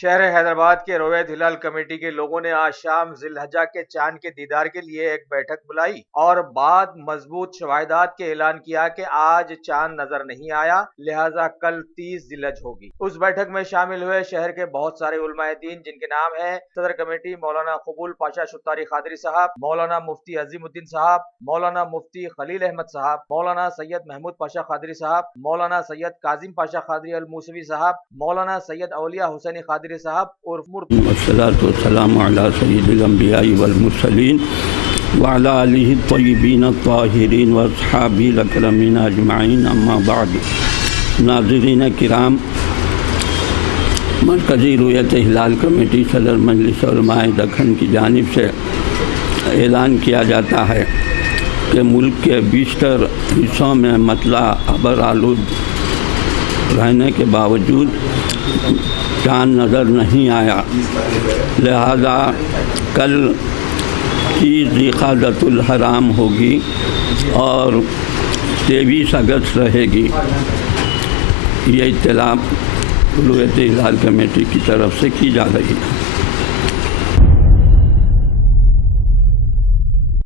شہر حیدرآباد کے رویت ہلال کمیٹی کے لوگوں نے آج شام ذی الحجہ کے چاند کے دیدار کے لیے ایک بیٹھک بلائی اور بعد مضبوط شواہدات کے اعلان کیا کہ آج چاند نظر نہیں آیا، لہٰذا کل 30 ذی الحجہ ہوگی۔ اس بیٹھک میں شامل ہوئے شہر کے بہت سارے علماء دین، جن کے نام ہیں صدر کمیٹی مولانا قبول پاشا شتاری قادری صاحب، مولانا مفتی عظیم الدین صاحب، مولانا مفتی خلیل احمد صاحب، مولانا سید محمود پاشا قادری صاحب، مولانا سید کاظم پاشا قادری الموسوی صاحب، مولانا سید اولیاء حسین قادری صاحب اور والصلاة والسلام على سید الانبیاء والمرسلین وعلى آلہ الطیبین الطاہرین واصحابہ الاکرمین اجمعین، اما بعد۔ ناظرین کرام، مرکزی رویت ہلال کمیٹی صدر مجلس علماء دکن کی جانب سے اعلان کیا جاتا ہے کہ ملک کے بیشتر حصوں میں مطلع ابر آلود رہنے کے باوجود چاند نظر نہیں آیا، لہذا کل 30 ذی القعدۃ الحرام ہوگی اور 23 اگست رہے گی۔ یہ اطلاع رویت ہلال کمیٹی کی طرف سے کی جا رہی ہے۔